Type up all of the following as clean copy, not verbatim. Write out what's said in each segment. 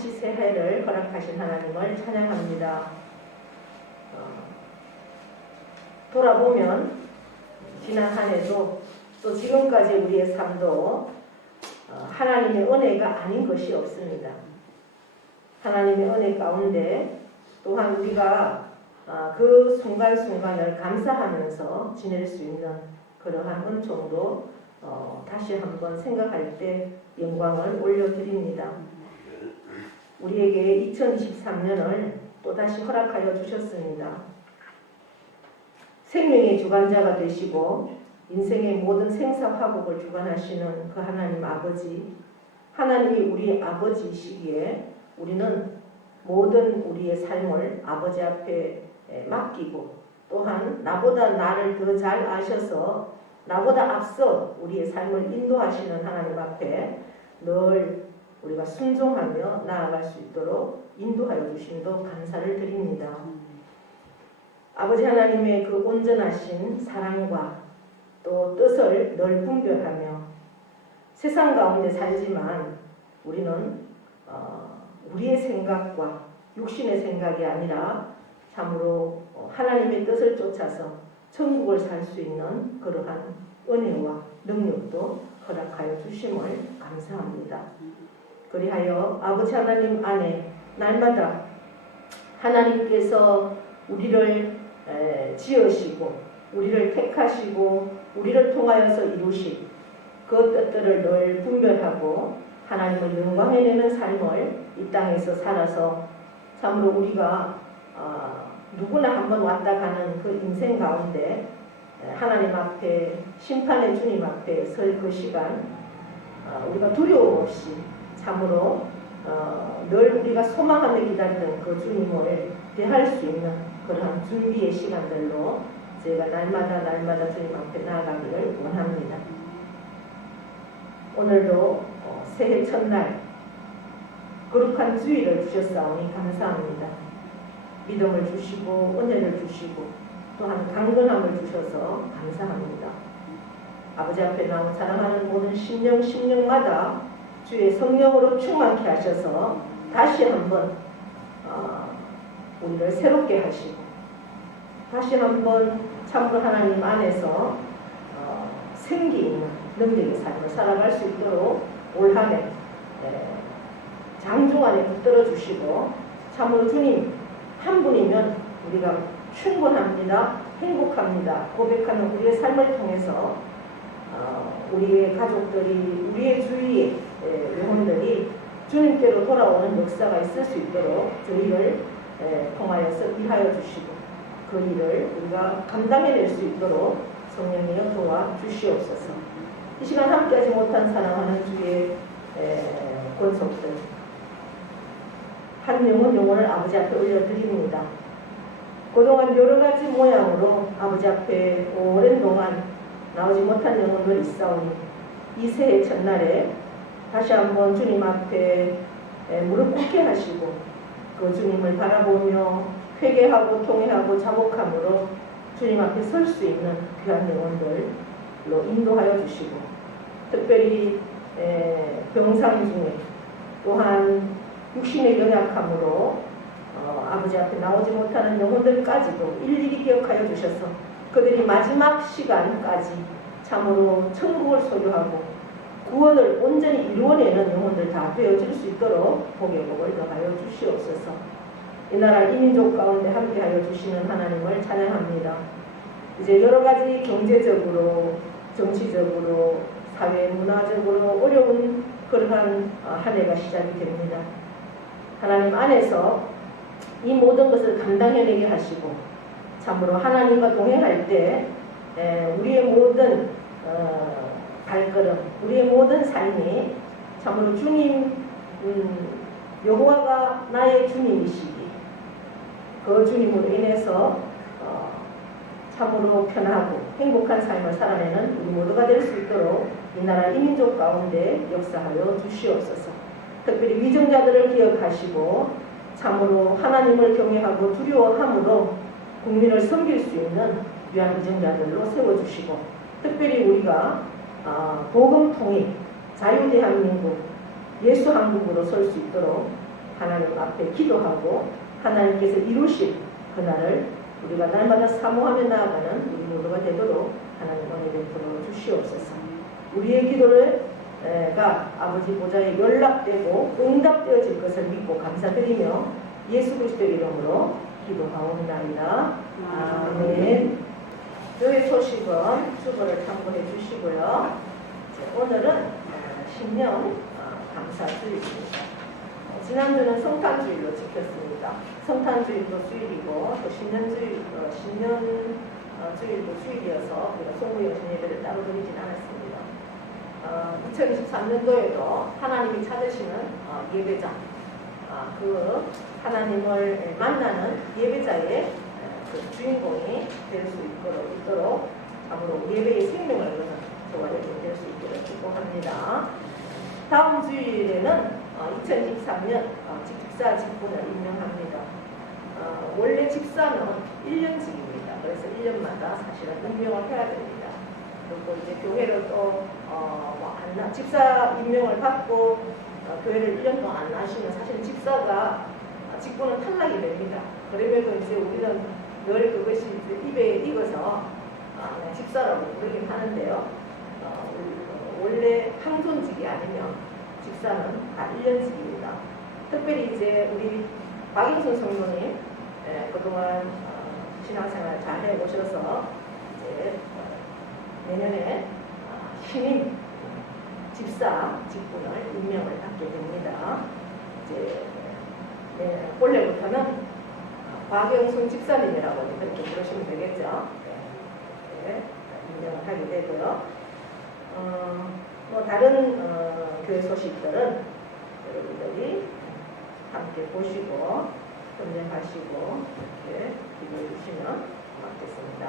다시 새해를 허락하신 하나님을 찬양합니다. 돌아보면 지난 한 해도 또 지금까지 우리의 삶도 하나님의 은혜가 아닌 것이 없습니다. 하나님의 은혜 가운데 또한 우리가 그 순간순간을 감사하면서 지낼 수 있는 그러한 은총도 다시 한번 생각할 때 영광을 올려드립니다. 우리에게 2023년을 또다시 허락하여 주셨습니다. 생명의 주관자가 되시고 인생의 모든 생사화복을 주관하시는 그 하나님 아버지, 하나님이 우리의 아버지이시기에 우리는 모든 우리의 삶을 아버지 앞에 맡기고 또한 나보다 나를 더 잘 아셔서 나보다 앞서 우리의 삶을 인도하시는 하나님 앞에 늘 우리가 순종하며 나아갈 수 있도록 인도하여 주심도 감사를 드립니다. 아버지 하나님의 그 온전하신 사랑과 또 뜻을 늘 분별하며 세상 가운데 살지만 우리는 우리의 생각과 육신의 생각이 아니라 참으로 하나님의 뜻을 쫓아서 천국을 살 수 있는 그러한 은혜와 능력도 허락하여 주심을 감사합니다. 그리하여 아버지 하나님 안에 날마다 하나님께서 우리를 지으시고 우리를 택하시고 우리를 통하여서 이루신 그 뜻들을 늘 분별하고 하나님을 영광해내는 삶을 이 땅에서 살아서 참으로 우리가 누구나 한번 왔다 가는 그 인생 가운데 하나님 앞에 심판의 주님 앞에 설 그 시간 우리가 두려움 없이 참으로 늘 우리가 소망하며 기다리는 그 주님을 대할 수 있는 그러한 준비의 시간들로 저희가 날마다 주님 앞에 나아가기를 원합니다. 오늘도 새해 첫날 거룩한 주일을 주셨사오니 감사합니다. 믿음을 주시고 은혜를 주시고 또한 강건함을 주셔서 감사합니다. 아버지 앞에 나온 사랑하는 모든 심령마다 주의 성령으로 충만케 하셔서 다시 한번 우리를 새롭게 하시고 다시 한번 참으로 하나님 안에서 생기 있는 능력의 삶을 살아갈 수 있도록 올 한 해 장중 안에 붙들어 주시고 참으로 주님 한 분이면 우리가 충분합니다. 행복합니다. 고백하는 우리의 삶을 통해서 우리의 가족들이 우리의 주위의 영혼들이 주님께로 돌아오는 역사가 있을 수 있도록 저희를 통하여서 일하여 주시고 그 일을 우리가 감당해낼 수 있도록 성령이여 도와 주시옵소서. 이 시간 함께하지 못한 사랑하는 주의 권속들 한 영혼을 아버지 앞에 올려드립니다. 그동안 여러가지 모양으로 아버지 앞에 오랜 동안 나오지 못한 영혼들이 있사오니 이 새해 첫날에 다시 한번 주님 앞에 무릎 꿇게 하시고 그 주님을 바라보며 회개하고 통회하고 자복함으로 주님 앞에 설 수 있는 귀한 영혼들로 인도하여 주시고 특별히 병상 중에 또한 육신의 연약함으로 아버지 앞에 나오지 못하는 영혼들까지도 일일이 기억하여 주셔서 그들이 마지막 시간까지 참으로 천국을 소유하고 구원을 온전히 이루어내는 영혼들 다 되어질 수 있도록 복의 복을 더하여 주시옵소서. 이 나라 이민족 가운데 함께하여 주시는 하나님을 찬양합니다. 이제 여러가지 경제적으로 정치적으로 사회 문화적으로 어려운 그러한 한 해가 시작이 됩니다. 하나님 안에서 이 모든 것을 감당해내게 하시고 참으로 하나님과 동행할 때 우리의 모든 발걸음 우리의 모든 삶이 참으로 주님 여호와가 나의 주님이시기 그 주님으로 인해서 참으로 편하고 행복한 삶을 살아내는 우리 모두가 될 수 있도록 이 나라 이민족 가운데 역사하여 주시옵소서. 특별히 위정자들을 기억하시고 참으로 하나님을 경외하고 두려워함으로 국민을 섬길 수 있는 귀한 위정자들로 세워주시고 특별히 우리가 복음 통일 자유대한민국 예수 한국으로 설 수 있도록 하나님 앞에 기도하고 하나님께서 이루실 그날을 우리가 날마다 사모하며 나아가는 우리 모두가 되도록 하나님 은혜 베풀어 주시옵소서. 우리의 기도가 아버지 보좌에 연락되고 응답되어질 것을 믿고 감사드리며 예수 그리스도의 이름으로 기도하옵나이다. 아멘. 교회 소식은 주보를 참고해 주시고요. 오늘은 신년 감사주일입니다. 지난주는 성탄주일로 지켰습니다. 성탄주일도 주일이고 또 신년주일도 주일이어서 우리가 송구영신 예배를 따로 드리진 않았습니다. 2023년도에도 하나님이 찾으시는 예배자, 그 하나님을 만나는 예배자의 그 주인공이 될 수 있도록 참으로 예배의 생명을 얻는 저와 여러분 될 수 있도록 기도합니다. 다음 주일에는 2023년 집사 직분을 임명합니다. 원래 집사는 1년직입니다. 그래서 1년마다 사실은 임명을 해야 됩니다. 그리고 이제 교회를 또 집사 임명을 받고 교회를 1년 동안 안 하시면 사실 집사가 직분은 탈락이 됩니다. 그럼에도 이제 우리는 늘 그것이 이제 입에 익어서 집사라고 부르긴 하는데요. 원래 항존직이 아니면 집사는 다 1년직입니다. 특별히 이제 우리 박영순 성도님 그동안 신앙생활 잘 해오셔서 이제 내년에 신임 집사 직분을 임명을 받게 됩니다. 이제 본래부터는 박영순 집사님이라고 그렇게 부르시면 되겠죠. 네, 임명을 하게 되고요. 뭐 다른 교회 소식들은 여러분들이 함께 보시고 검증하시고 이렇게 기도해 주시면 고맙겠습니다.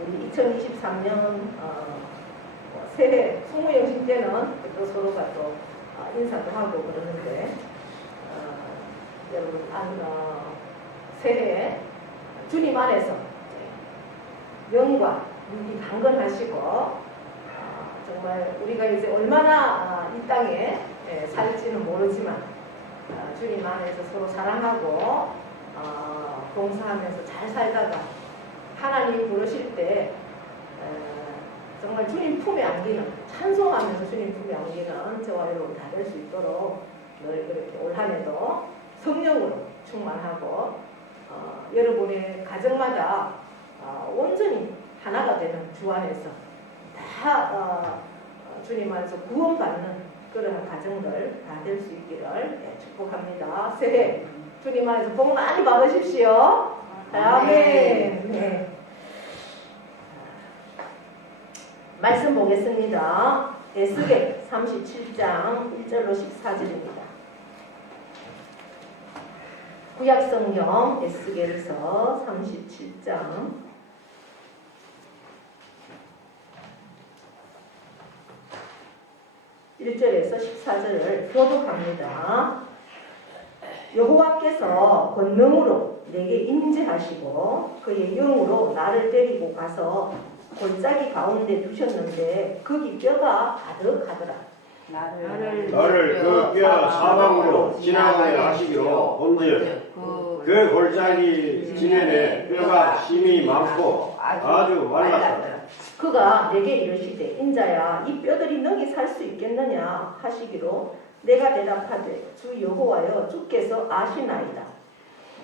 우리 2023년 새해 송무영신 때는 또 서로가 또 인사도 하고 그러는데 여러분 새해 주님 안에서 영과 눈이 강건하시고 정말 우리가 이제 얼마나 이 땅에 살지는 모르지만 주님 안에서 서로 사랑하고 봉사하면서 잘 살다가 하나님 부르실 때 정말 주님 품에 안기는 찬송하면서 주님 품에 안기는 저와 여러분 다 될 수 있도록 늘 그렇게 올 한해도 성령으로 충만하고 여러분의 가정마다 온전히 하나가 되는 주 안에서 다 주님 안에서 구원받는 그런 가정들 다 될 수 있기를 축복합니다. 새해 주님 안에서 복 많이 받으십시오. 아멘. 네. 말씀 보겠습니다. 에스겔 37장 1절로 14절입니다. 구약성경 에스겔서 37장 1절에서 14절을 교독합니다. 여호와께서 권능으로 내게 임재하시고 그의 영으로 나를 데리고 가서 골짜기 가운데 두셨는데 거기 뼈가 가득하더라. 너를 그 뼈 사방으로 지나가게 하시기로 본즉 그 골짜기 지면에 뼈가 심이 많고 아주 말랐다. 그가 내게 이르시되 인자야 이 뼈들이 능히 살 수 있겠느냐 하시기로 내가 대답하되 주 여호와여 주께서 아시나이다.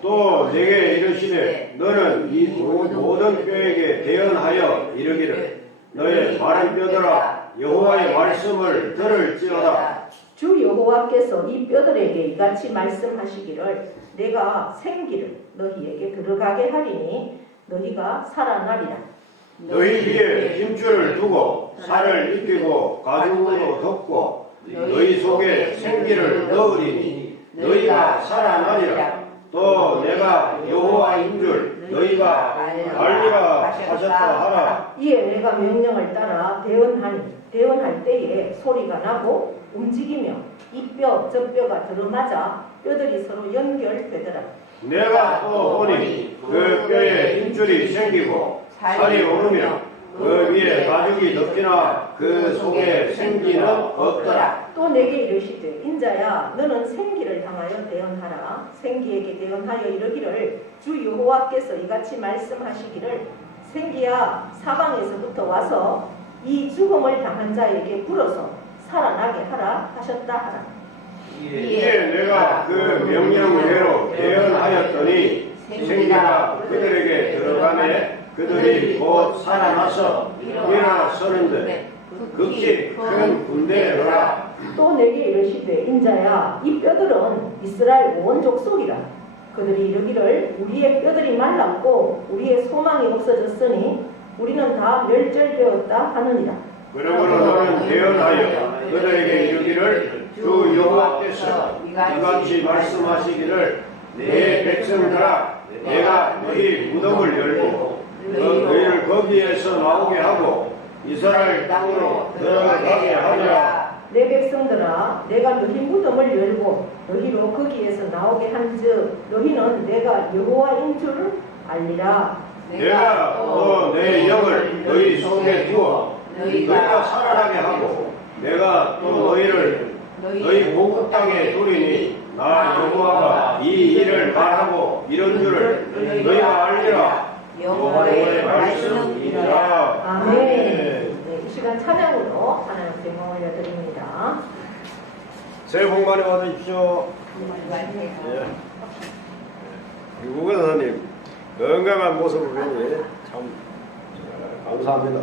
또 내게 이르시되 너는 이 모든 뼈에게 대언하여 이르기를 너의 마른 뼈들아 여호와의 말씀을 들을지어다. 주 여호와께서 이 뼈들에게 이같이 말씀하시기를 내가 생기를 너희에게 들어가게 하리니 너희가 살아나리라. 너희 위에 힘줄을 두고 살을 입히고 가죽으로 덮고 너희 속에 생기를 넣으리니 너희가 살아나리라. 또 내가 여호와인 줄 너희가 알리라 하셨다 하라. 이에 내가 명령을 따라 대언할 때에 소리가 나고 움직이며 이 뼈 저 뼈가 들어맞아 뼈들이 서로 연결되더라. 내가 또 보니 그 뼈에 힘줄이 생기고 살이 오르며 그 위에 가죽이 덮이나 그 속에 생기는 없더라. 또 내게 이르시되 인자야 너는 생기를 향하여 대언하라. 생기에게 대언하여 이르기를 주 여호와께서 이같이 말씀하시기를 생기야 사방에서부터 와서 이 죽음을 당한 자에게 불어서 살아나게 하라 하셨다 하라. 이에 내가 그 명령대로 대언하였더니 생기가 그들에게 들어가매 그들이 곧 살아나서 일어나서는데 극히 큰 군대로라. 또 내게 이르시되 인자야 이 뼈들은 이스라엘 온 족속이라. 그들이 이르기를 우리의 뼈들이 말랐고 우리의 소망이 없어졌으니 우리는 다 멸절되었다 하느니라. 그러므로 너는 대언하여 그들에게 이르기를 주 여호와께서 이같이 말씀하시기를 내 백성들아 내가 너희 무덤을 열고 너희를 거기에서 나오게 하고 이스라엘 땅으로 들어가게 하리라. 내 백성들아 내가 너희 무덤을 열고 너희로 거기에서 나오게 한즉 너희는 내가 여호와인 줄 알리라. 내가 또 내 영을 너희 속에 두어 너희가 살아나게 하고 내가 또 너희를 너희 고국 땅에 두리니 나 여호와가 이 일을 말하고 이런 줄을 너희가 알리라. 여호와의 말씀이니라. 아멘. 네, 이 시간 찬양으로 하나님 제목 올려드립니다. 새해 복 많이 받으십시오. 유국 선생님 건강한 모습을 보니 참 감사합니다.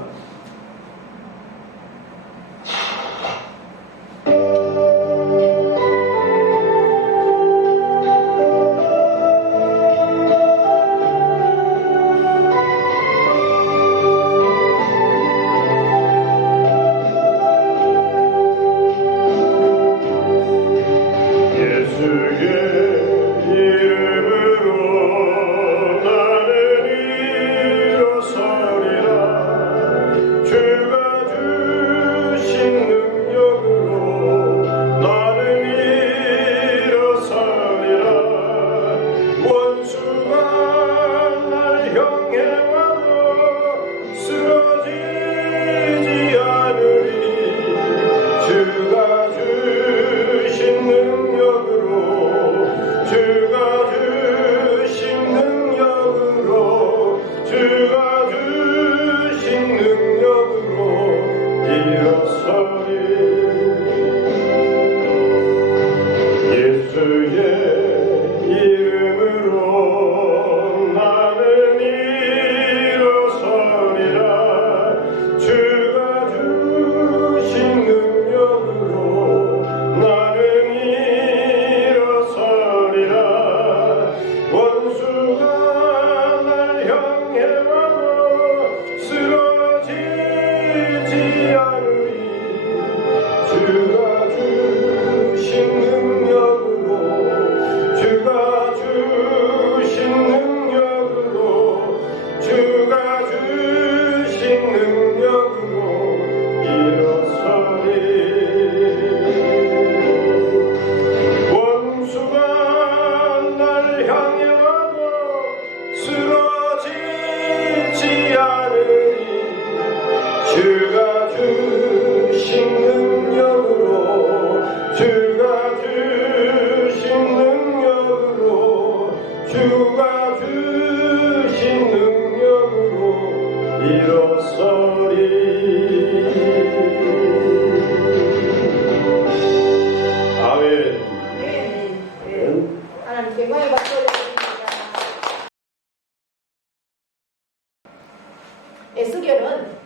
에스겔은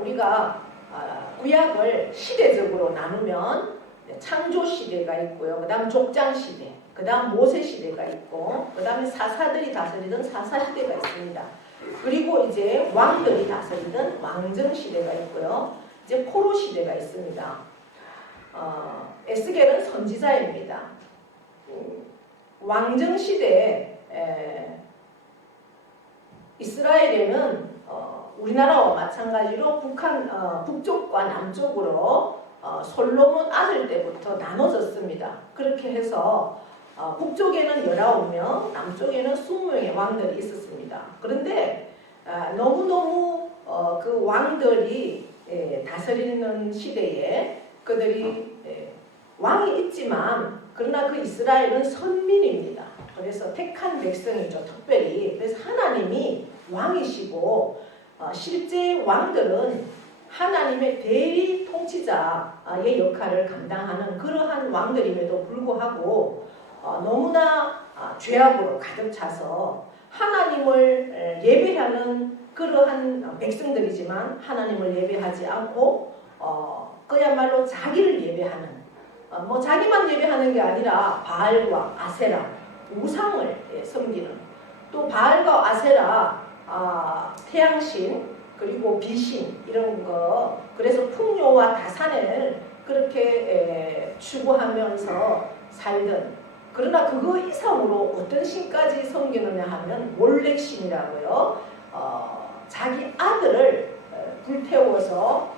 우리가 구약을 시대적으로 나누면 창조 시대가 있고요. 그 다음 족장 시대, 그 다음 모세 시대가 있고, 그 다음에 사사들이 다스리던 사사 시대가 있습니다. 그리고 이제 왕들이 다스리던 왕정 시대가 있고요. 이제 포로 시대가 있습니다. 에스겔은 선지자입니다. 왕정 시대에 이스라엘에는 우리나라와 마찬가지로 북쪽과 남쪽으로 솔로몬 아들 때부터 나눠졌습니다. 그렇게 해서 북쪽에는 19명, 남쪽에는 20명의 왕들이 있었습니다. 그런데 너무너무 그 왕들이 다스리는 시대에 그들이 왕이 있지만 그러나 그 이스라엘은 선민입니다. 그래서 택한 백성이죠. 특별히. 그래서 하나님이 왕이시고 실제 왕들은 하나님의 대리 통치자의 역할을 감당하는 그러한 왕들임에도 불구하고 너무나 죄악으로 가득 차서 하나님을 예배하는 그러한 백성들이지만 하나님을 예배하지 않고 그야말로 자기를 예배하는 뭐 자기만 예배하는 게 아니라 바알과 아세라 우상을 섬기는 또 바알과 아세라 태양신 그리고 비신 이런 거 그래서 풍요와 다산을 그렇게 추구하면서 살던 그러나 그거 이상으로 어떤 신까지 섬기느냐 하면 몰렉신이라고요. 자기 아들을 불태워서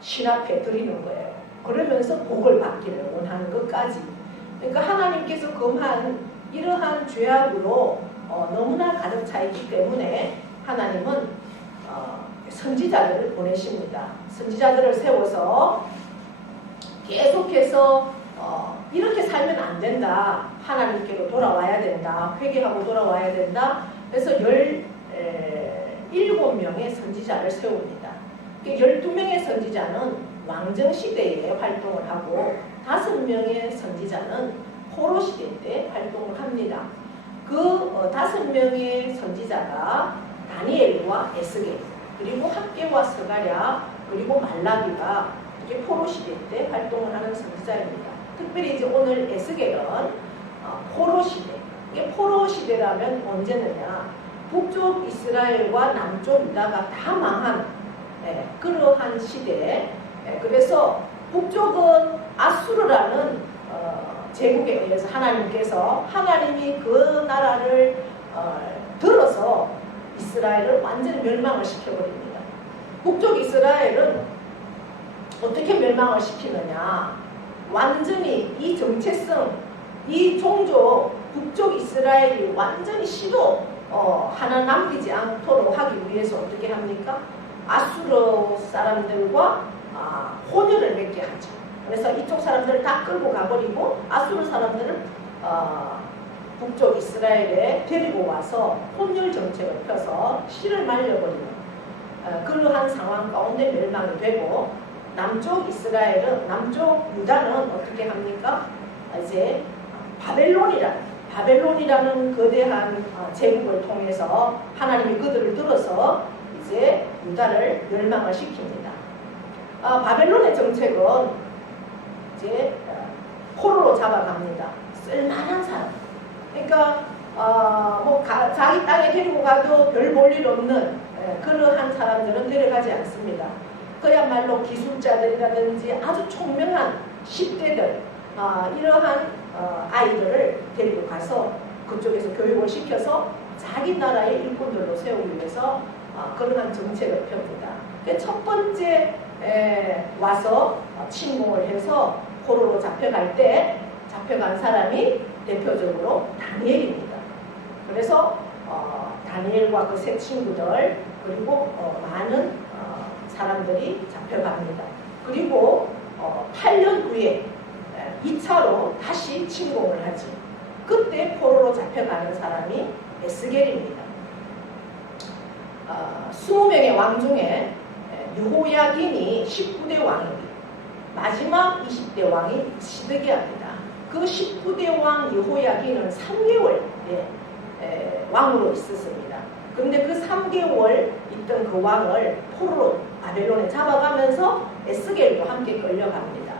신 앞에 드리는 거예요. 그러면서 복을 받기를 원하는 것까지. 그러니까 하나님께서 금한 이러한 죄악으로 너무나 가득 차 있기 때문에 하나님은 선지자들을 보내십니다. 선지자들을 세워서 계속해서 이렇게 살면 안 된다. 하나님께로 돌아와야 된다. 회개하고 돌아와야 된다. 그래서 17명의 선지자를 세웁니다. 12명의 선지자는 왕정시대에 활동을 하고 5명의 선지자는 포로시대 때 활동을 합니다. 그 5명의 선지자가 다니엘과 에스겔 그리고 학개와 스가랴 그리고 말라기가 이렇게 포로시대 때 활동을 하는 선지자입니다. 특별히 이제 오늘 에스겔은 포로시대. 이게 포로시대라면 언제느냐? 북쪽 이스라엘과 남쪽 유다가 다 망한 그러한 시대. 그래서 북쪽은 아수르라는 제국에 의해서 하나님이 그 나라를 들어서 이스라엘을 완전히 멸망을 시켜버립니다. 북쪽 이스라엘은 어떻게 멸망을 시키느냐? 완전히 이 정체성, 이 종족, 북쪽 이스라엘이 완전히 시도 하나 남기지 않도록 하기 위해서 어떻게 합니까? 아수르 사람들과 혼혈을 맺게 하죠. 그래서 이쪽 사람들을 다 끌고 가버리고 아수르 사람들을 북쪽 이스라엘에 데리고 와서 혼혈 정책을 펴서 씨를 말려버리는 그러한 상황 가운데 멸망이 되고 남쪽 이스라엘은 남쪽 유다는 어떻게 합니까? 이제 바벨론이라는 거대한 제국을 통해서 하나님이 그들을 들어서 이제 유다를 멸망을 시킵니다. 바벨론의 정책은 이제 포로로 잡아갑니다. 쓸만한 사람. 그러니까 자기 땅에 데리고 가도 별 볼 일 없는 그러한 사람들은 데려가지 않습니다. 그야말로 기술자들이라든지 아주 총명한 10대들 이러한 아이들을 데리고 가서 그쪽에서 교육을 시켜서 자기 나라의 일꾼들로 세우기 위해서 그러한 정책을 펴니다. 첫 번째 와서 침공을 해서 포로로 잡혀갈 때 잡혀간 사람이 대표적으로 다니엘입니다. 그래서 다니엘과 그 세 친구들 그리고 많은 사람들이 잡혀갑니다. 그리고 8년 후에 2차로 다시 침공을 하지. 그때 포로로 잡혀가는 사람이 에스겔입니다. 20명의 왕 중에 여호야긴이 19대 왕입니다. 마지막 20대 왕이 시드기야입니다. 그 19대 왕 여호야긴은 3개월 왕으로 있었습니다. 그런데 그 3개월 있던 그 왕을 포로로 바벨론에 잡아가면서 에스겔도 함께 끌려갑니다.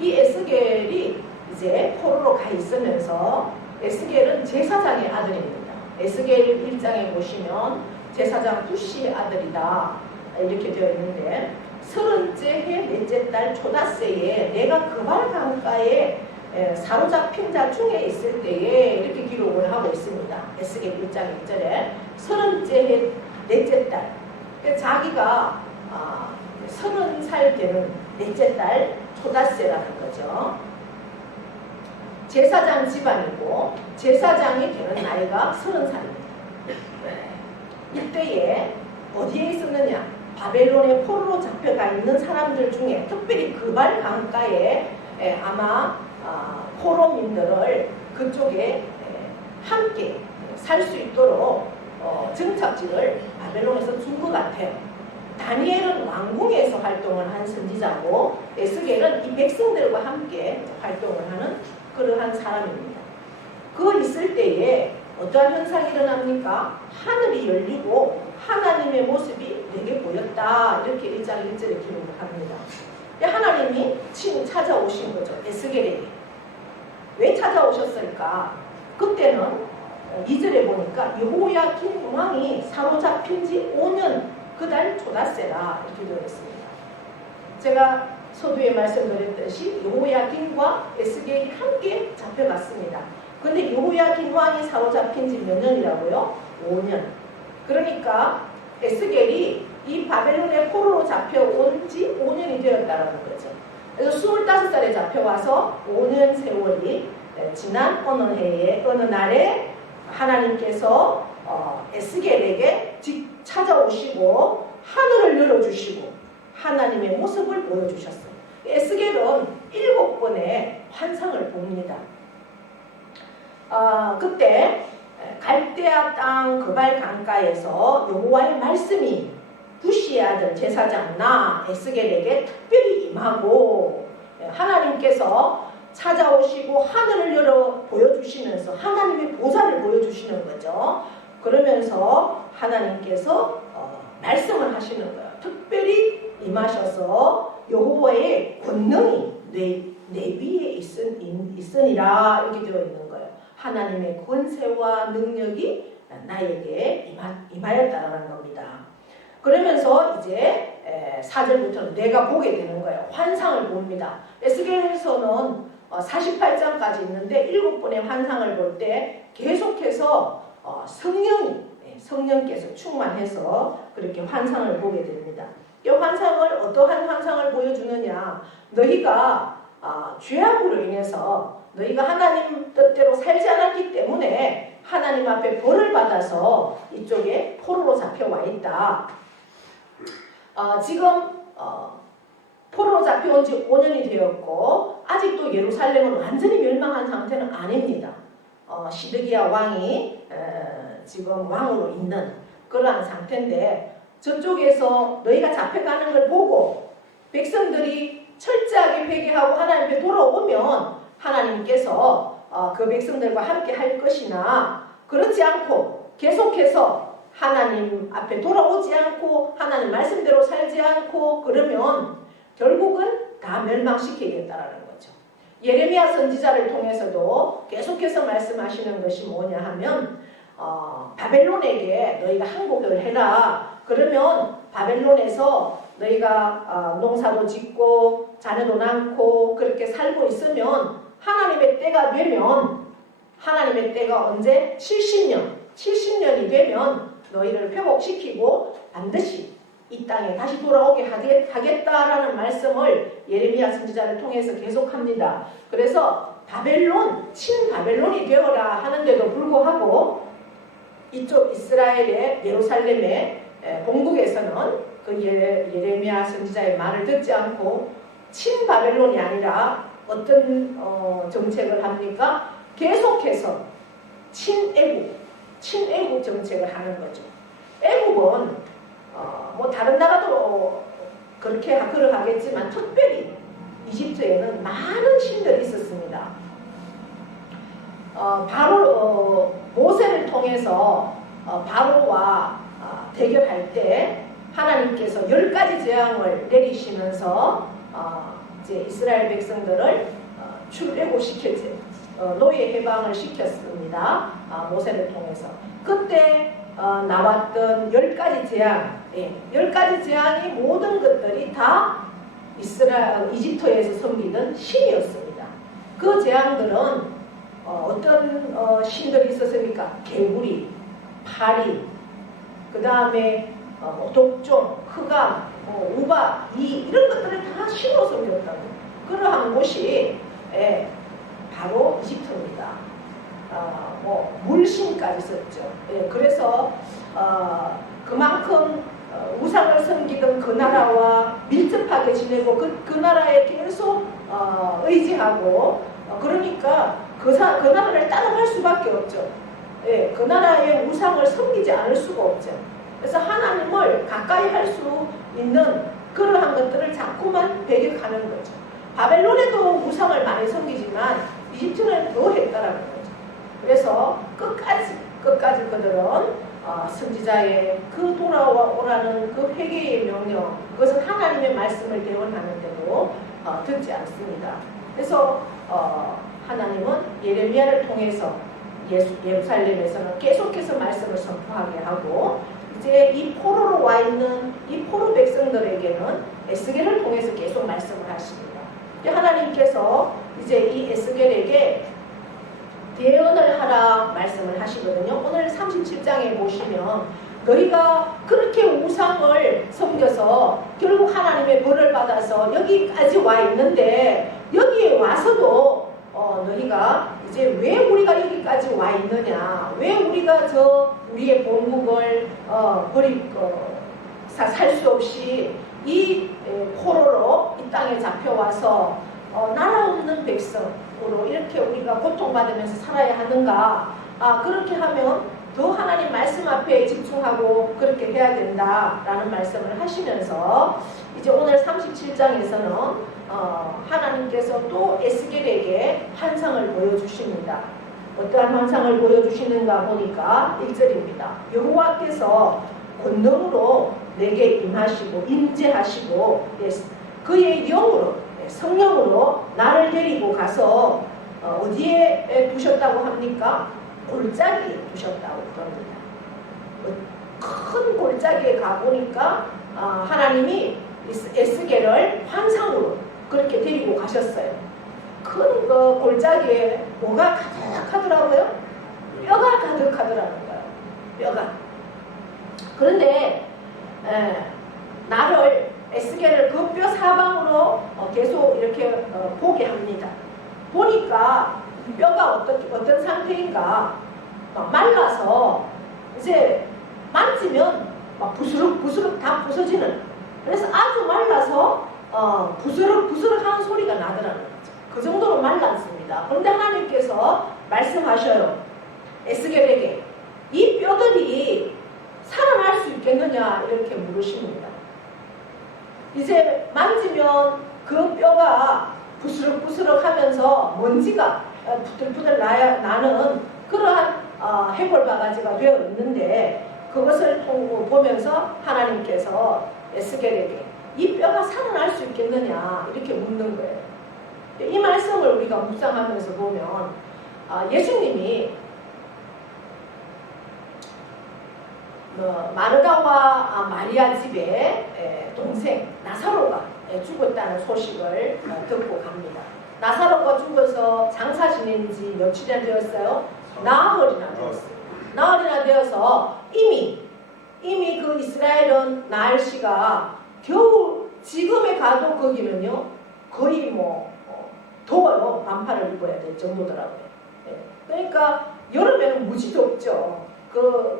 이 에스겔이 이제 포로로 가 있으면서 에스겔은 제사장의 아들입니다. 에스겔 1장에 보시면 제사장 후시의 아들이다 이렇게 되어 있는데 30째 해 넷째 달 초닷새에 내가 그발 강가에 사로잡힌 자 중에 있을 때에 이렇게 기록을 하고 있습니다. 에스겔 1장 1절에 30째 해 넷째 달 자기가 30살 되는 넷째 달 초닷새라는 거죠. 제사장 집안이고 제사장이 되는 나이가 30살입니다. 이때에 어디에 있었느냐? 바벨론의 포로로 잡혀가 있는 사람들 중에 특별히 그발 강가에 아마 포로민들을 그쪽에 함께 살 수 있도록 정착지를 바벨론에서 준 것 같아요. 다니엘은 왕궁에서 활동을 한 선지자고 에스겔은 이 백성들과 함께 활동을 하는 그러한 사람입니다. 그 있을 때에 어떠한 현상이 일어납니까? 하늘이 열리고 하나님의 모습이 내게 보였다. 이렇게 1장 1절에 기록을 합니다. 하나님이 친히 찾아오신 거죠. 에스겔에게. 왜 찾아오셨을까? 그때는 2절에 보니까 여호야긴 왕이 사로잡힌 지 5년 그달 초닷새라 이렇게 되어 있습니다. 제가 서두에 말씀드렸듯이 여호야긴과 에스겔이 함께 잡혀갔습니다. 근데 여호야긴 왕이 사로잡힌 지 몇 년이라고요? 5년. 그러니까 에스겔이 이 바벨론의 포로로 잡혀온 지 5년이 되었다는 거죠. 그래서 25살에 잡혀와서 5년 세월이 지난 어느 해에 어느 날에 하나님께서 에스겔에게 찾아오시고 하늘을 열어주시고 하나님의 모습을 보여주셨어요. 에스겔은 7번의 환상을 봅니다. 그때 갈대아 땅 그발 강가에서 여호와의 말씀이 부시의 아들 제사장 에스겔에게 특별히 임하고 하나님께서 찾아오시고 하늘을 열어 보여주시면서 하나님의 보좌를 보여주시는 거죠. 그러면서 하나님께서 말씀을 하시는 거예요. 특별히 임하셔서 여호와의 권능이 내 위에 있으니라 이렇게 되어 있는 거예요. 하나님의 권세와 능력이 나에게 임하였다라는 겁니다. 그러면서 이제 4절부터는 내가 보게 되는 거예요. 환상을 봅니다. 에스겔에서는 48장까지 있는데 7번의 환상을 볼 때 계속해서 성령께서 충만해서 그렇게 환상을 보게 됩니다. 이 환상을 어떠한 환상을 보여주느냐? 너희가 죄악으로 인해서 너희가 하나님 뜻대로 살지 않았기 때문에 하나님 앞에 벌을 받아서 이쪽에 포로로 잡혀와 있다. 지금 포로로 잡혀온 지 5년이 되었고 아직도 예루살렘은 완전히 멸망한 상태는 아닙니다. 시드기야 왕이 지금 왕으로 있는 그러한 상태인데 저쪽에서 너희가 잡혀가는 걸 보고 백성들이 철저하게 회개하고 하나님 앞에 돌아오면 하나님께서 그 백성들과 함께 할 것이나 그렇지 않고 계속해서 하나님 앞에 돌아오지 않고 하나님 말씀대로 살지 않고 그러면 결국은 다 멸망시키겠다라는 거죠. 예레미야 선지자를 통해서도 계속해서 말씀하시는 것이 뭐냐 하면 바벨론에게 너희가 항복을 해라. 그러면 바벨론에서 너희가 농사도 짓고 자녀도 낳고 그렇게 살고 있으면 하나님의 때가 되면 하나님의 때가 언제? 70년이 되면 너희를 회복시키고 반드시 이 땅에 다시 돌아오게 하겠다라는 말씀을 예레미야 선지자를 통해서 계속합니다. 그래서 친바벨론이 되어라 하는데도 불구하고 이쪽 이스라엘의 예루살렘의 본국에서는 그 예레미야 선지자의 말을 듣지 않고 친바벨론이 아니라 어떤 정책을 합니까? 계속해서 친애국 정책을 하는 거죠. 애국은 뭐 다른 나라도 그러하겠지만 특별히 이집트에는 많은 신들이 있었습니다. 바로 모세를 통해서 바로와 대결할 때 하나님께서 10가지 재앙을 내리시면서 이제 이스라엘 백성들을 출애굽시켰지 노예 해방을 시켰습니다. 모세를 통해서 그때 나왔던 10가지 재앙, 10가지 재앙이 모든 것들이 다 이집트에서 섬기던 신이었습니다. 그 재앙들은 어떤 신들이 있었습니까? 개구리, 파리, 그 다음에 독종, 흑암, 우박, 이런 것들을 다 신으로 섬겼다고. 그러한 곳이 바로 이집트입니다. 물신까지 썼죠. 그래서 그만큼 우상을 섬기던 그 나라와 밀접하게 지내고 그 나라에 계속 의지하고 그러니까 그 나라를 따라갈 수밖에 없죠. 예, 그 나라의 우상을 섬기지 않을 수가 없죠. 그래서 하나님을 가까이 할 수 있는 그러한 것들을 자꾸만 배격하는 거죠. 바벨론에도 우상을 많이 섬기지만 이집트는 더 했다라는 거죠. 그래서 끝까지 그들은 선지자의 그 돌아오라는 그 회개의 명령, 그것은 하나님의 말씀을 대언하는데도 듣지 않습니다. 그래서 하나님은 예레미야를 통해서 예루살렘에서는 계속해서 말씀을 선포하게 하고 이제 이 포로로 와 있는 이 포로 백성들에게는 에스겔을 통해서 계속 말씀을 하십니다. 하나님께서 이제 이 에스겔에게 대언을 하라 말씀을 하시거든요. 오늘 37장에 보시면 너희가 그렇게 우상을 섬겨서 결국 하나님의 벌을 받아서 여기까지 와 있는데 여기에 와서도 너희가 이제 왜 우리가 여기까지 와 있느냐, 왜 우리가 우리의 본국을 버리고 살 수 없이 이 포로로 이 땅에 잡혀와서 나라 없는 백성으로 이렇게 우리가 고통받으면서 살아야 하는가. 그렇게 하면 더 하나님 말씀 앞에 집중하고 그렇게 해야 된다라는 말씀을 하시면서 이제 오늘 37장에서는 하나님께서 또 에스겔에게 환상을 보여주십니다. 어떠한 환상을 보여주시는가 보니까 1절입니다. 여호와께서 권능으로 내게 임하시고 임재하시고 그의 영으로 성령으로 나를 데리고 가서 어디에 두셨다고 합니까? 골짜기에 두셨다고 그럽니다. 큰 골짜기에 가보니까 하나님이 에스겔을 환상으로 그렇게 데리고 가셨어요. 큰 그 골짜기에 뭐가 가득하더라고요? 뼈가 가득하더라는 거예요. 뼈가. 그런데 나를 에스겔을 그 뼈 사방으로 계속 이렇게 보게 합니다. 보니까 뼈가 어떤 상태인가 막 말라서 이제 만지면 막 부스럭부스럭 다 부서지는, 그래서 아주 말라서 부스럭부스럭 하는 소리가 나더라는 거죠. 그 정도로 말랐습니다. 그런데 하나님께서 말씀하셔요. 에스겔에게 이 뼈들이 살아날 수 있겠느냐 이렇게 물으십니다. 이제 만지면 그 뼈가 부스럭부스럭 하면서 먼지가 부들부들 나는 그러한 해골바가지가 되어 있는데 그것을 보면서 하나님께서 에스겔에게 이 뼈가 살아날 수 있겠느냐 이렇게 묻는 거예요. 이 말씀을 우리가 묵상하면서 보면 예수님이 마르다와 마리아 집에 동생 나사로가 죽었다는 소식을 듣고 갑니다. 나사로가 죽어서 장사 지낸 지 며칠이나 되었어요? 나흘이나 되었어요. 나흘이나 되어서 이미 그 이스라엘은 날씨가 겨울, 지금에 가도 거기는요 거의 더워요. 반팔을 입어야 될 정도더라고요. 그러니까 여름에는 무지 덥죠.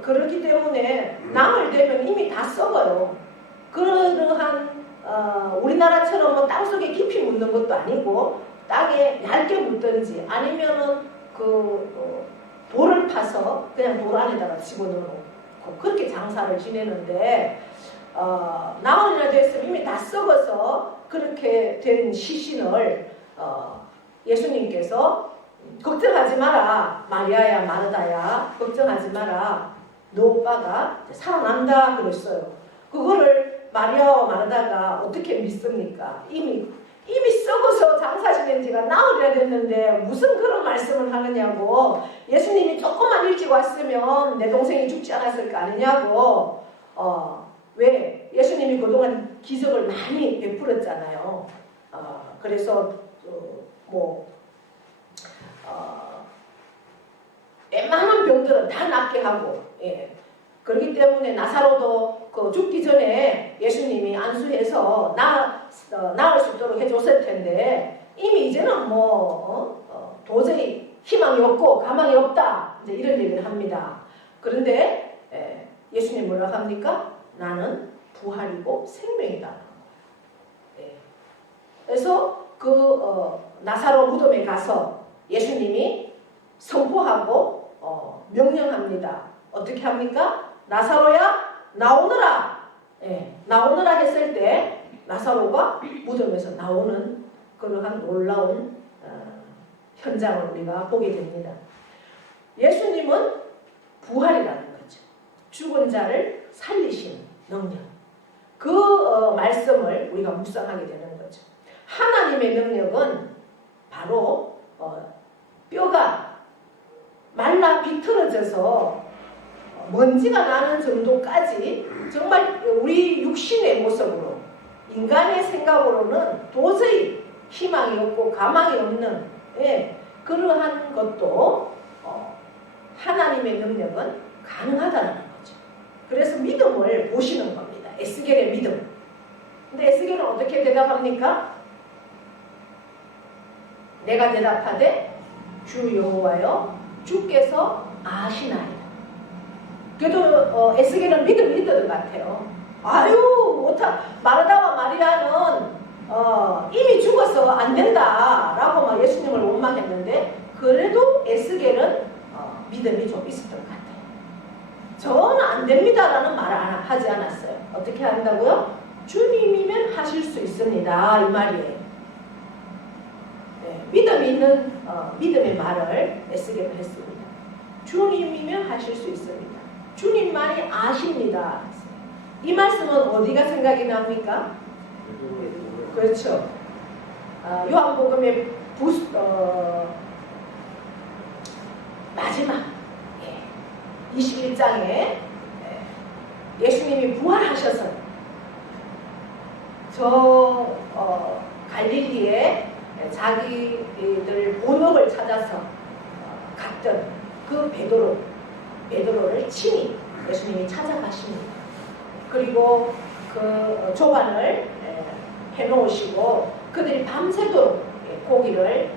그렇기 때문에 나흘 되면 이미 다 썩어요. 그러한 우리나라처럼 땅속에 깊이 묻는 것도 아니고 땅에 얇게 묻든지 아니면은 돌을 파서 그냥 돌 안에다가 집어넣고 그렇게 장사를 지내는데 나흘이나 됐으면 이미 다 썩어서 그렇게 된 시신을 예수님께서 걱정하지 마라 마리아야 마르다야 걱정하지 마라 너 오빠가 살아난다 그랬어요. 그거를 마리아와 마르다가 어떻게 믿습니까? 이미 썩어서 장사 지낸 지가 나흘이나 됐는데 무슨 그런 말씀을 하느냐고. 예수님이 조금만 일찍 왔으면 내 동생이 죽지 않았을 거 아니냐고. 왜? 예수님이 그동안 기적을 많이 베풀었잖아요. 그래서 웬만한 병들은 다 낫게 하고, 그렇기 때문에 나사로도 죽기 전에 예수님이 안수해서 나을 수 있도록 해줬을 텐데 이미 이제는 도저히 희망이 없고 가망이 없다 이제 이런 얘기를 합니다. 그런데 예수님 뭐라고 합니까? 나는 부활이고 생명이다. 네. 그래서 나사로 무덤에 가서 예수님이 선포하고 명령합니다. 어떻게 합니까? 나사로야 나오너라. 예, 나오너라 했을 때 나사로가 무덤에서 나오는 그러한 놀라운 현장을 우리가 보게 됩니다. 예수님은 부활이라는 거죠. 죽은 자를 살리시는 능력. 그 말씀을 우리가 묵상하게 되는 거죠. 하나님의 능력은 바로 뼈가 말라 비틀어져서 먼지가 나는 정도까지 정말 우리 육신의 모습으로 인간의 생각으로는 도저히 희망이 없고 가망이 없는 그러한 것도 하나님의 능력은 가능하다는 거죠. 그래서 믿음을 보시는 겁니다. 에스겔의 믿음. 근데 에스겔은 어떻게 대답합니까? 내가 대답하되 주 여호와여 주께서 아시나이다. 그래도 에스겔은 믿음이 있던 것 같아요. 아유 마르다와 마리아는 이미 죽어서 안 된다라고 막 예수님을 원망했는데 그래도 에스겔은 믿음이 좀 있었던 것 같아요. 저는 안 됩니다라는 말을 하지 않았어요. 어떻게 한다고요? 주님이면 하실 수 있습니다 이 말이에요. 네, 믿음이 있는 믿음의 말을 에스겔은 했습니다. 주님이면 하실 수 있습니다. 주님만이 아십니다. 이 말씀은 어디가 생각이 납니까? 그렇죠. 요한복음의 마지막 21장에 예수님이 부활하셔서 갈릴리에 자기들 본업을 찾아서 갔던 그 베드로를 친히 예수님이 찾아가십니다. 그리고 그 조반을 해놓으시고 그들이 밤새도록 고기를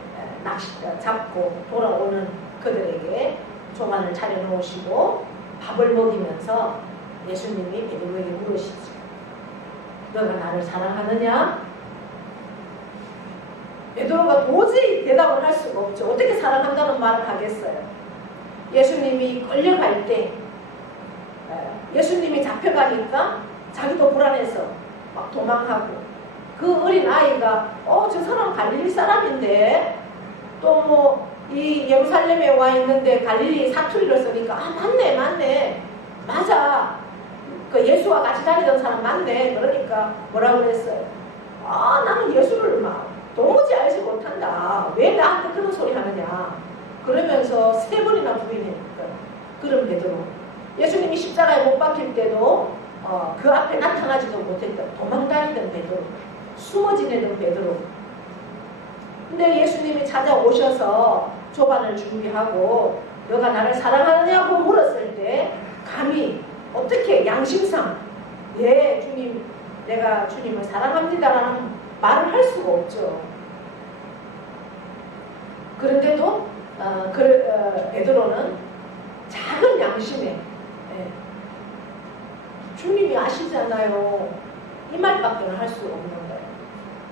잡고 돌아오는 그들에게 조반을 차려놓으시고 밥을 먹이면서 예수님이 베드로에게 물으시죠. 너가 나를 사랑하느냐? 베드로가 도저히 대답을 할 수가 없죠. 어떻게 사랑한다는 말을 하겠어요? 예수님이 끌려갈 때 예수님이 잡혀가니까 자기도 불안해서 막 도망하고 그 어린 아이가 저 사람 갈릴리 사람인데 또 뭐 이 예루살렘에 와 있는데 갈릴리 사투리를 쓰니까 맞네 맞아 그 예수와 같이 다니던 사람 맞네. 그러니까 뭐라고 그랬어요? 나는 예수를 막 도무지 알지 못한다. 왜 나한테 그런 소리 하느냐. 그러면서 3번이나 부인했니까. 그럼 베드로 예수님이 십자가에 못 박힐 때도 그 앞에 나타나지도 못했던 도망다니던 베드로, 숨어 지내던 베드로. 근데 예수님이 찾아오셔서 조반을 준비하고 너가 나를 사랑하느냐고 물었을 때 감히 어떻게 양심상 주님 내가 주님을 사랑합니다라는 말을 할 수가 없죠. 그런데도 베드로는 작은 양심에 주님이 아시잖아요. 이 말밖에 할 수가 없는 거예요.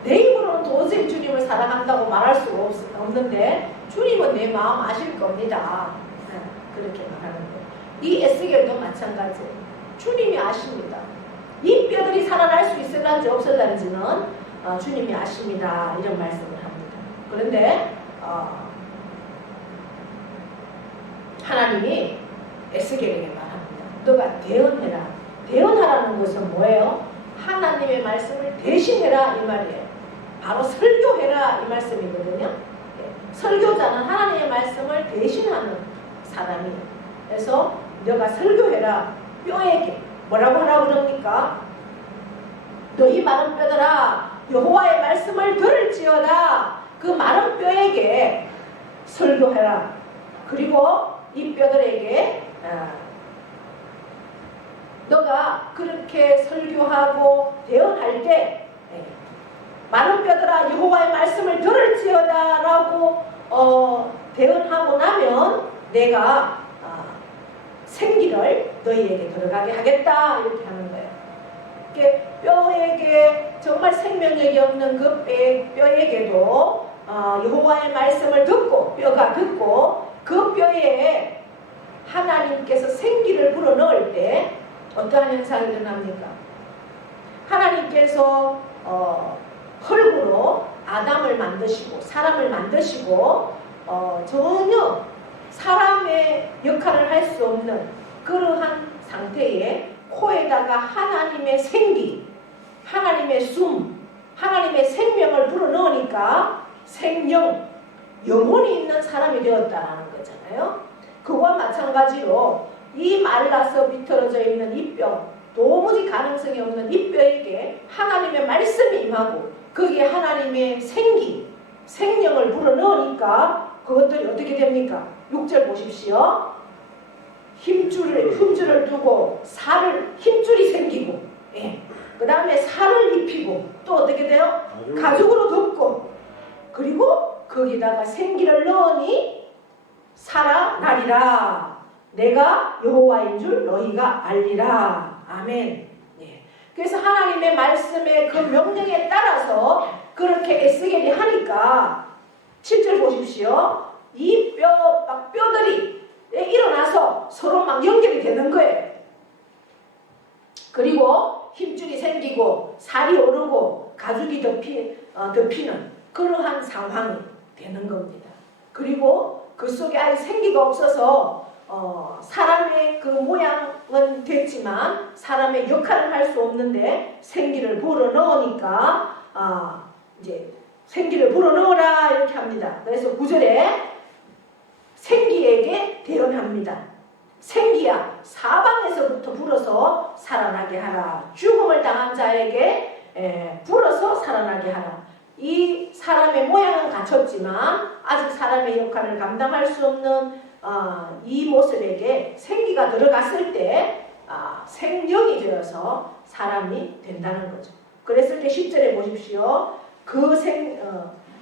내 입으로는 도저히 주님을 사랑한다고 말할 수가 없는데 주님은 내 마음 아실 겁니다. 그렇게 말하는 거예요. 이 에스겔도 마찬가지예요. 주님이 아십니다. 이 뼈들이 살아날 수 있을런지 없을런지는 주님이 아십니다. 이런 말씀을 합니다. 그런데 하나님이 에스겔에게 말합니다. 너가 대언해라. 대언하라는 것은 뭐예요? 하나님의 말씀을 대신해라 이 말이에요. 바로 설교해라 이 말씀이거든요. 설교자는 하나님의 말씀을 대신하는 사람이에요. 그래서 너가 설교해라. 뼈에게 뭐라고 하라고 그럽니까? 너희 마른 뼈들아 여호와의 말씀을 들을지어다. 그 마른 뼈에게 설교해라. 그리고 이 뼈들에게 너가 그렇게 설교하고 대언할 때 마른 뼈들아 여호와의 말씀을 들을지어다 라고 대언하고 나면 내가 생기를 너희에게 들어가게 하겠다 이렇게 하는 거예요. 뼈에게 정말 생명력이 없는 그 뼈에게도 여호와의 말씀을 듣고 뼈가 듣고 그 뼈에 하나님께서 생기를 불어넣을 때 어떠한 현상이 일어납니까? 하나님께서 흙으로 아담을 만드시고 사람을 만드시고 전혀 사람의 역할을 할 수 없는 그러한 상태에 코에다가 하나님의 생기, 하나님의 숨, 하나님의 생명을 불어넣으니까 생명, 영혼이 있는 사람이 되었다라는 거잖아요. 그와 마찬가지로 이 말라서 비틀어져 있는 이 뼈, 도무지 가능성이 없는 이 뼈에게 하나님의 말씀이 임하고 거기에 하나님의 생기, 생명을 불어넣으니까 그것들이 어떻게 됩니까? 6절 보십시오. 힘줄을 두고 힘줄이 생기고, 예. 그 다음에 살을 입히고, 또 어떻게 돼요? 가죽으로 덮고, 그리고 거기다가 생기를 넣으니 살아나리라. 내가 여호와인 줄 너희가 알리라. 아멘. 예. 그래서 하나님의 말씀의 그 명령에 따라서 그렇게 에스겔이 하니까 7절 보십시오. 이 뼈들이 일어나서 서로 막 연결이 되는 거예요. 그리고 힘줄이 생기고 살이 오르고 가죽이 덮이는 그러한 상황이 되는 겁니다. 그리고 그 속에 아직 생기가 없어서 사람의 그 모양은 됐지만 사람의 역할을 할 수 없는데 생기를 불어넣으니까 이제 생기를 불어넣어라 이렇게 합니다. 그래서 9절에 생기에게 대언합니다. 생기야 사방에서부터 불어서 살아나게 하라. 죽음을 당한 자에게 불어서 살아나게 하라. 이 사람의 모양은 갖췄지만 아직 사람의 역할을 감당할 수 없는 이 모습에게 생기가 들어갔을 때 생명이 되어서 사람이 된다는 거죠. 그랬을 때 10절에 보십시오. 그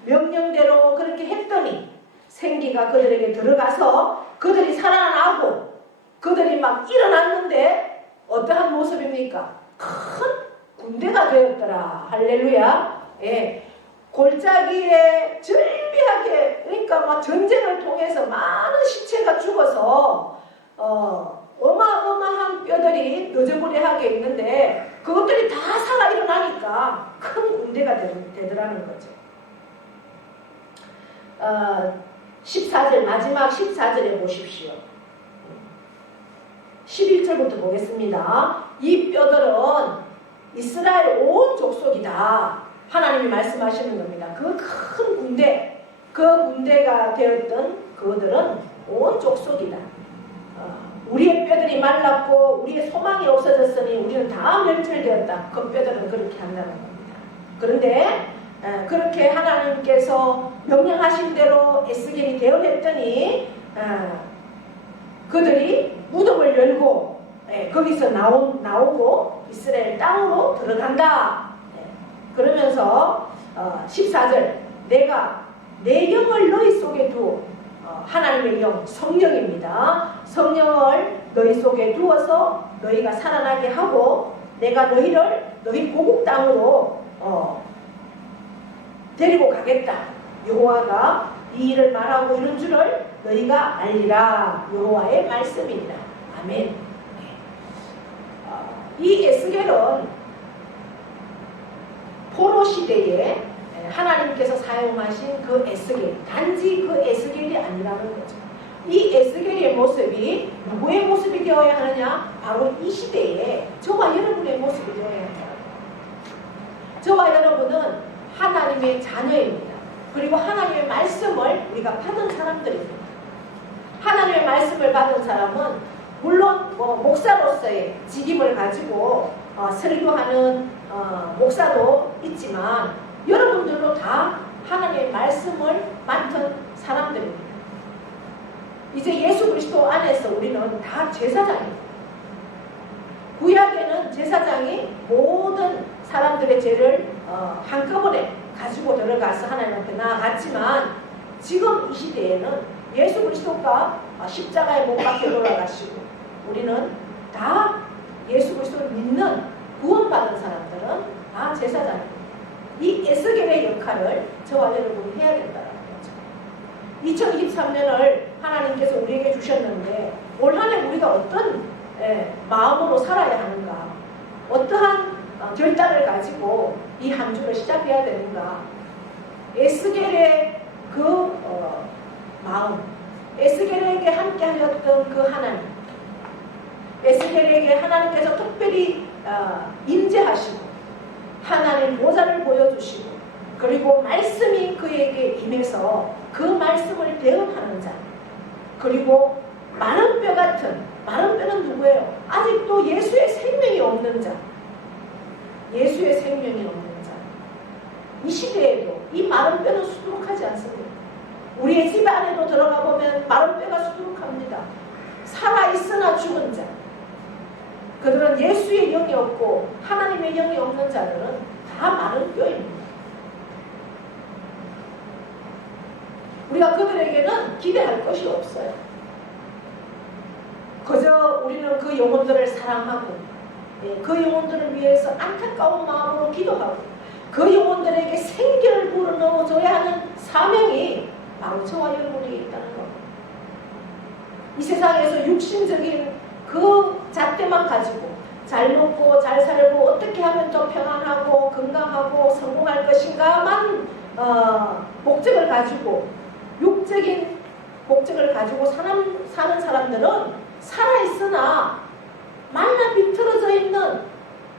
명령대로 그렇게 했더니 생기가 그들에게 들어가서 그들이 살아나고 그들이 막 일어났는데 어떠한 모습입니까? 큰 군대가 되었더라. 할렐루야. 예. 골짜기에 절비하게, 그러니까 막 전쟁을 통해서 많은 시체가 죽어서 어마어마한 뼈들이 너저분해하게 있는데 그것들이 다 살아 일어나니까 큰 군대가 되더라는 거죠. 14절, 마지막 14절에 보십시오. 11절부터 보겠습니다. 이 뼈들은 이스라엘 온 족속이다. 하나님이 말씀하시는 겁니다. 그 큰 군대, 그 군대가 되었던 그들은 온 족속이다. 우리의 뼈들이 말랐고 우리의 소망이 없어졌으니 우리는 다 멸절되었다. 그 뼈들은 그렇게 한다는 겁니다. 그런데 그렇게 하나님께서 명령하신 대로 에스겔이 대언했더니 그들이 무덤을 열고 거기서 나오고 이스라엘 땅으로 들어간다. 그러면서 14절 내가 내 영을 너희 속에 두어 하나님의 영 성령입니다. 성령을 너희 속에 두어서 너희가 살아나게 하고 내가 너희 고국 땅으로 데리고 가겠다. 여호와가 이 일을 말하고 이런 줄을 너희가 알리라. 여호와의 말씀이니라. 아멘. 이 에스겔은 포로 시대에 하나님께서 사용하신 그 에스겔, 단지 그 에스겔이 아니라는 거죠. 이 에스겔의 모습이 누구의 모습이 되어야 하느냐? 바로 이 시대에 저와 여러분의 모습이 되어야 합니다. 저와 여러분은 하나님의 자녀입니다. 그리고 하나님의 말씀을 우리가 받은 사람들입니다. 하나님의 말씀을 받은 사람은 물론 목사로서의 직임을 가지고 설교하는 목사도 있지만 여러분들도 다 하나님의 말씀을 맡은 사람들입니다. 이제 예수 그리스도 안에서 우리는 다 제사장입니다. 구약에는 제사장이 모든 사람들의 죄를 한꺼번에 가지고 들어가서 하나님한테 나아갔지만 지금 이 시대에는 예수 그리스도가 십자가에 못 박혀 돌아가시고 우리는 다 예수 그리스도를 믿는 구원받은 사람들은 다 제사장입니다. 이 에스겔의 역할을 저와 여러분이 해야 된다는 거죠. 2023년을 하나님께서 우리에게 주셨는데 올 한 해 우리가 어떤 마음으로 살아야 하는가, 어떠한 결단을 가지고 이 한 주를 시작해야 되는가. 에스겔의 그 마음, 에스겔에게 함께 하였던 그 하나님, 에스겔에게 하나님께서 특별히 임재하시고 하나님 보좌를 보여주시고 그리고 말씀이 그에게 임해서 그 말씀을 대응하는 자, 그리고 마른 뼈 같은, 마른 뼈는 누구예요? 아직도 예수의 생명이 없는 자, 예수의 생명이 없는 자. 이 시대에도 이 마른 뼈는 수두룩하지 않습니다. 우리의 집 안에도 들어가 보면 마른 뼈가 수두룩합니다. 살아있으나 죽은 자, 그들은 예수의 영이 없고 하나님의 영이 없는 자들은 다 마른 뼈입니다. 우리가 그들에게는 기대할 것이 없어요. 그저 우리는 그 영혼들을 사랑하고 그 영혼들을 위해서 안타까운 마음으로 기도하고 그 영혼들에게 생기를 불어넣어줘야 하는 사명이 바로 저와 여러분에게 있다는 겁니다. 이 세상에서 육신적인 그 잣대만 가지고 잘 먹고 잘 살고 어떻게 하면 더 평안하고 건강하고 성공할 것인가만 목적을 가지고, 육적인 목적을 가지고 사는 사람들은 살아있으나 말라 비틀어져 있는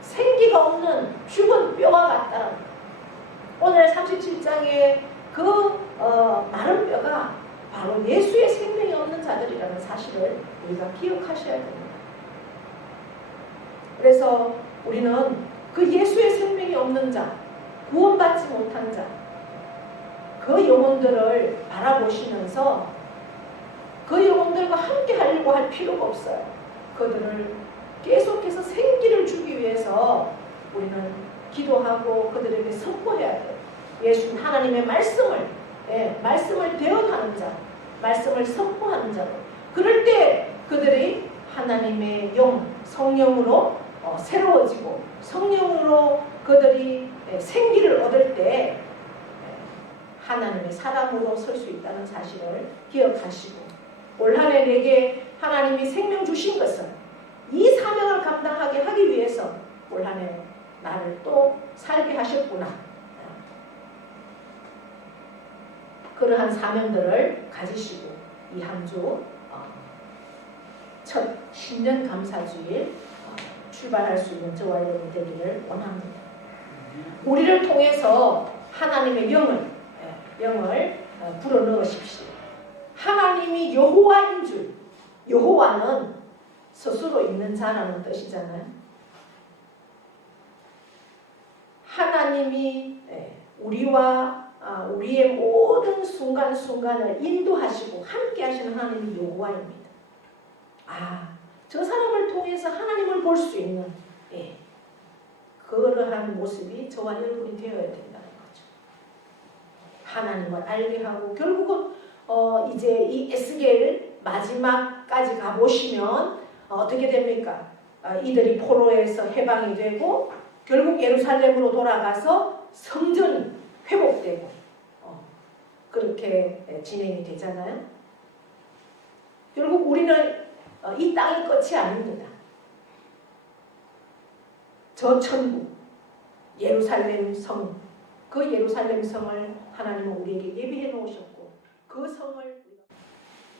생기가 없는 죽은 뼈와 같다. 오늘 37장의 그 마른 뼈가 바로 예수의 생명이 없는 자들이라는 사실을 우리가 기억하셔야 됩니다. 그래서 우리는 그 예수의 생명이 없는 자, 구원받지 못한 자, 그 영혼들을 바라보시면서 그 영혼들과 함께 하려고 할 필요가 없어요. 그들을 계속해서 생기를 주기 위해서 우리는 기도하고 그들에게 선포해야 돼요. 예수는 하나님의 말씀을 대언하는 자, 말씀을 선포하는 자로. 그럴 때 그들이 하나님의 영, 성령으로 새로워지고 성령으로 그들이 생기를 얻을 때 하나님의 사람으로 설 수 있다는 사실을 기억하시고, 올 한 해 내게 하나님이 생명 주신 것은 이 사명을 감당하게 하기 위해서 올 한 해 나를 또 살게 하셨구나. 그러한 사명들을 가지시고 이 한 주 첫 신년 감사주일 출발할 수 있는 저와 여러분 되기를 원합니다. 우리를 통해서 하나님의 영을 불어넣으십시오. 하나님이 여호와인 줄, 여호와는 스스로 있는 자라는 뜻이잖아요. 하나님이 우리와 우리의 모든 순간순간을 인도하시고 함께 하시는 하나님이 여호와입니다. 저 사람을 통해서 하나님을 볼 수 있는 그러한 모습이 저와 여러분이 되어야 된다는 거죠. 하나님을 알게 하고, 결국은 이제 이 에스겔 마지막까지 가보시면 어떻게 됩니까? 이들이 포로에서 해방이 되고 결국 예루살렘으로 돌아가서 성전이 회복되고 그렇게 진행이 되잖아요. 결국 우리는 이 땅이 끝이 아닙니다. 저 천국, 예루살렘 성, 그 예루살렘 성을 하나님은 우리에게 예비해 놓으셨고, 그 성을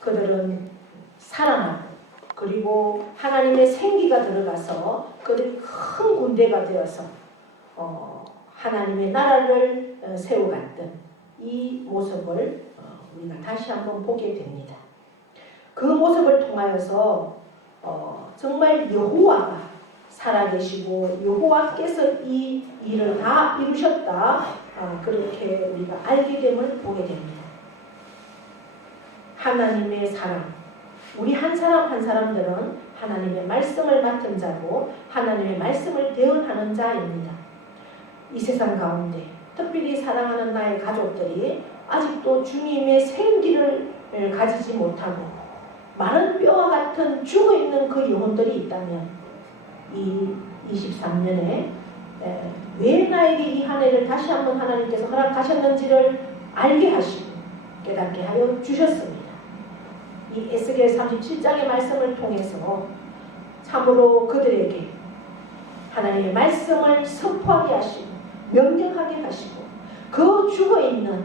그들은 사랑하고, 그리고 하나님의 생기가 들어가서 그들이 큰 군대가 되어서 하나님의 나라를 세워갔던 이 모습을 우리가 다시 한번 보게 됩니다. 그 모습을 통하여서 정말 여호와가 살아계시고 여호와께서 이 일을 다 이루셨다, 그렇게 우리가 알게 됨을 보게 됩니다. 하나님의 사람, 우리 한 사람 한 사람들은 하나님의 말씀을 맡은 자고 하나님의 말씀을 대언하는 자입니다. 이 세상 가운데 특별히 사랑하는 나의 가족들이 아직도 주님의 생기를 가지지 못하고 마른 뼈와 같은 죽어있는 그 영혼들이 있다면 이 23년에 왜 나에게 이 한 해를 다시 한번 하나님께서 허락하셨는지를 알게 하시고 깨닫게 하여 주셨습니다. 이 에스겔 37장의 말씀을 통해서 참으로 그들에게 하나님의 말씀을 선포하게 하시고 명령하게 하시고 그 죽어있는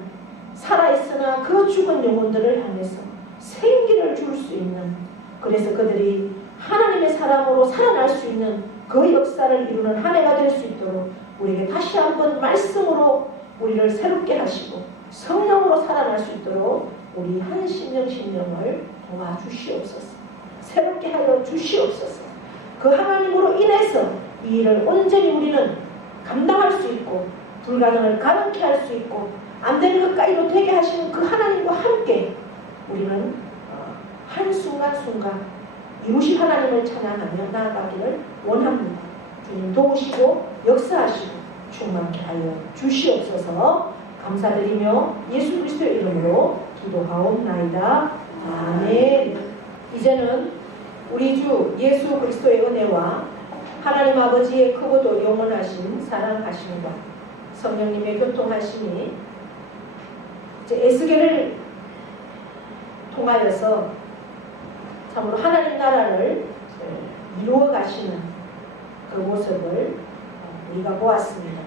살아있으나 그 죽은 영혼들을 향해서 생기를 줄 수 있는, 그래서 그들이 하나님의 사람으로 살아날 수 있는 그 역사를 이루는 한 해가 될 수 있도록 우리에게 다시 한번 말씀으로 우리를 새롭게 하시고 성령으로 살아날 수 있도록 우리 한 심령을 도와주시옵소서. 새롭게 하여 주시옵소서. 그 하나님으로 인해서 이 일을 온전히 우리는 감당할 수 있고 불가능을 가능케 할 수 있고 안 되는 것까지도 되게 하시는 그 하나님과 함께 우리는 한순간순간 이루신 하나님을 찬양하며 나아가기를 원합니다. 주님 도우시고 역사하시고 충만케 하여 주시옵소서. 감사드리며 예수 그리스도의 이름으로 기도하옵나이다. 아멘. 이제는 우리 주 예수 그리스도의 은혜와 하나님 아버지의 크고도 영원하신 사랑하심과 성령님의 교통하심이 이제 에스겔을 통하여서 참으로 하나님 나라를 이루어 가시는 그 모습을 우리가 보았습니다.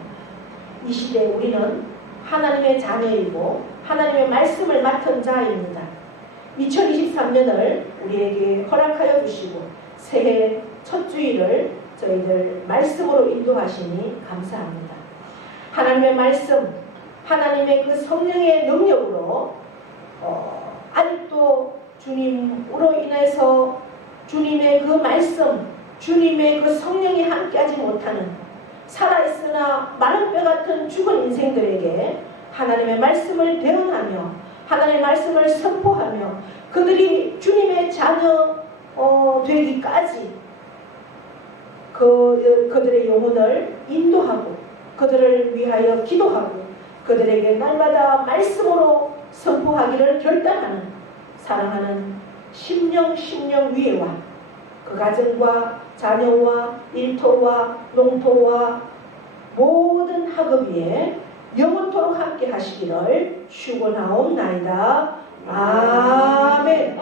이 시대에 우리는 하나님의 자녀이고 하나님의 말씀을 맡은 자입니다. 2023년을 우리에게 허락하여 주시고 새해 첫 주일을 저희들 말씀으로 인도하시니 감사합니다. 하나님의 말씀, 하나님의 그 성령의 능력으로 아직도 주님으로 인해서 주님의 그 말씀, 주님의 그 성령이 함께하지 못하는 살아있으나 마른 뼈 같은 죽은 인생들에게 하나님의 말씀을 대언하며 하나님의 말씀을 선포하며 그들이 주님의 자녀 되기까지 그들의 영혼을 인도하고 그들을 위하여 기도하고 그들에게 날마다 말씀으로 선포하기를 결단하는 사랑하는 심령 위에와 그 가정과 자녀와 일터와 농토와 모든 학업 위에 영원토록 함께 하시기를 축원하옵나이다. 아멘.